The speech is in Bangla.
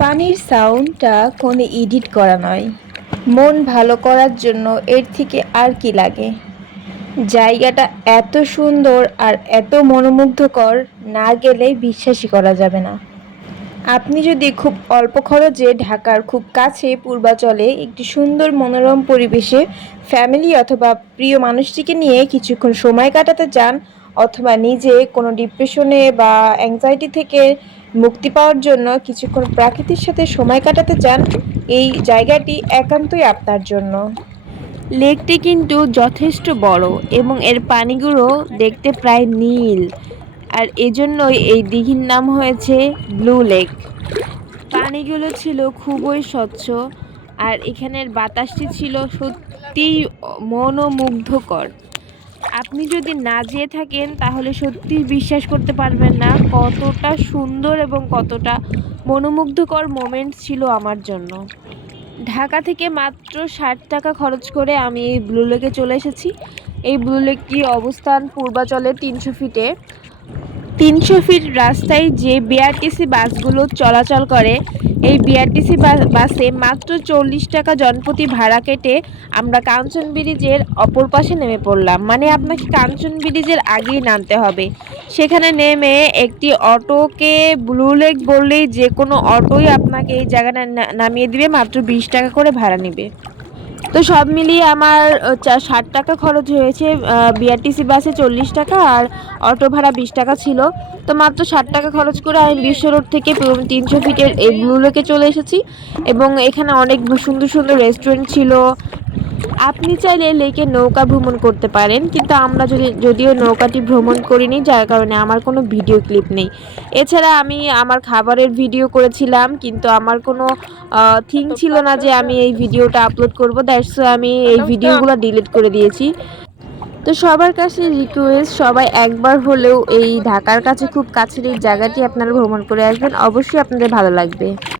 পানির সাউন্ডটা কোনো এডিট করা নয়, মন ভালো করার জন্য এর থেকে আর কি লাগে। জায়গাটা এত সুন্দর আর এত মনোমুগ্ধকর, না গেলে বিশ্বাসই করা যাবে না। আপনি যদি খুব অল্প খরচে ঢাকার খুব কাছে পূর্বাচলে একটি সুন্দর মনোরম পরিবেশে ফ্যামিলি অথবা প্রিয় মানুষটিকে নিয়ে কিছুক্ষণ সময় কাটাতে চান, অথবা নিজে কোনো ডিপ্রেশনে বা অ্যাংজাইটি থেকে মুক্তি পাওয়ার জন্য কিছুক্ষণ প্রাকৃতির সাথে সময় কাটাতে চান, এই জায়গাটি একান্তই আপনার জন্য। লেকটি কিন্তু যথেষ্ট বড় এবং এর পানিগুলো দেখতে প্রায় নীল, আর এজন্যই এই দিঘির নাম হয়েছে ব্লু লেক। পানিগুলো ছিল খুবই স্বচ্ছ, আর এখানের বাতাসটি ছিল সত্যিই মনোমুগ্ধকর। আপনি যদি না যেয়ে থাকেন তাহলে সত্যি বিশ্বাস করতে পারবেন না কতটা সুন্দর এবং কতটা মনোমুগ্ধকর মোমেন্ট ছিল আমার জন্য। ঢাকা থেকে মাত্র 60 টাকা খরচ করে আমি এই ব্লু লেকে চলে এসেছি। এই ব্লু লেকটি অবস্থান পূর্বাচলে 300 ফিটে। 300 ফিট রাস্তায় যে বিআরটিসি বাসগুলো চলাচল করে, এই বিআরটিসি বাসে মাত্র 40 টাকা জনপ্রতি ভাড়া কেটে আমরা কাঞ্চন ব্রিজের অপর পাশে নেমে পড়লাম। মানে আপনাকে কাঞ্চন ব্রিজের আগেই নামতে হবে। সেখানে নেমে একটি অটোকে ব্লু লেক বললেই যে কোনো অটোই আপনাকে এই জায়গাটা নামিয়ে দিবে, মাত্র 20 টাকা করে ভাড়া নেবে। তো সব মিলিয়ে আমার 60 টাকা খরচ হয়েছে। বিআরটিসি বাসে 40 টাকা আর অটো ভাড়া 20 টাকা ছিল। তো মাত্র 60 টাকা খরচ করে আমি বিশ্ব রোড থেকে 300 ফিটের এই ব্লু লেকে চলে এসেছি। এবং এখানে অনেক সুন্দর সুন্দর রেস্টুরেন্ট ছিল। আপনি চাইলে লেকে নৌকা ভ্রমণ করতে পারেন, কিন্তু আমরা যদিও নৌকাটি ভ্রমণ করিনি, যার কারণে আমার কোনো ভিডিও ক্লিপ নেই। এছাড়া আমি আমার খাবারের ভিডিও করেছিলাম, কিন্তু আমার কোনো থিং ছিল না যে আমি এই ভিডিওটা আপলোড করব, দ্যাটস আমি এই ভিডিওগুলো ডিলিট করে দিয়েছি। তো সবার কাছে রিকোয়েস্ট, সবাই একবার হলেও এই ঢাকার কাছে খুব কাছের এই জায়গাটি আপনারা ভ্রমণ করে আসবেন, অবশ্যই আপনাদের ভালো লাগবে।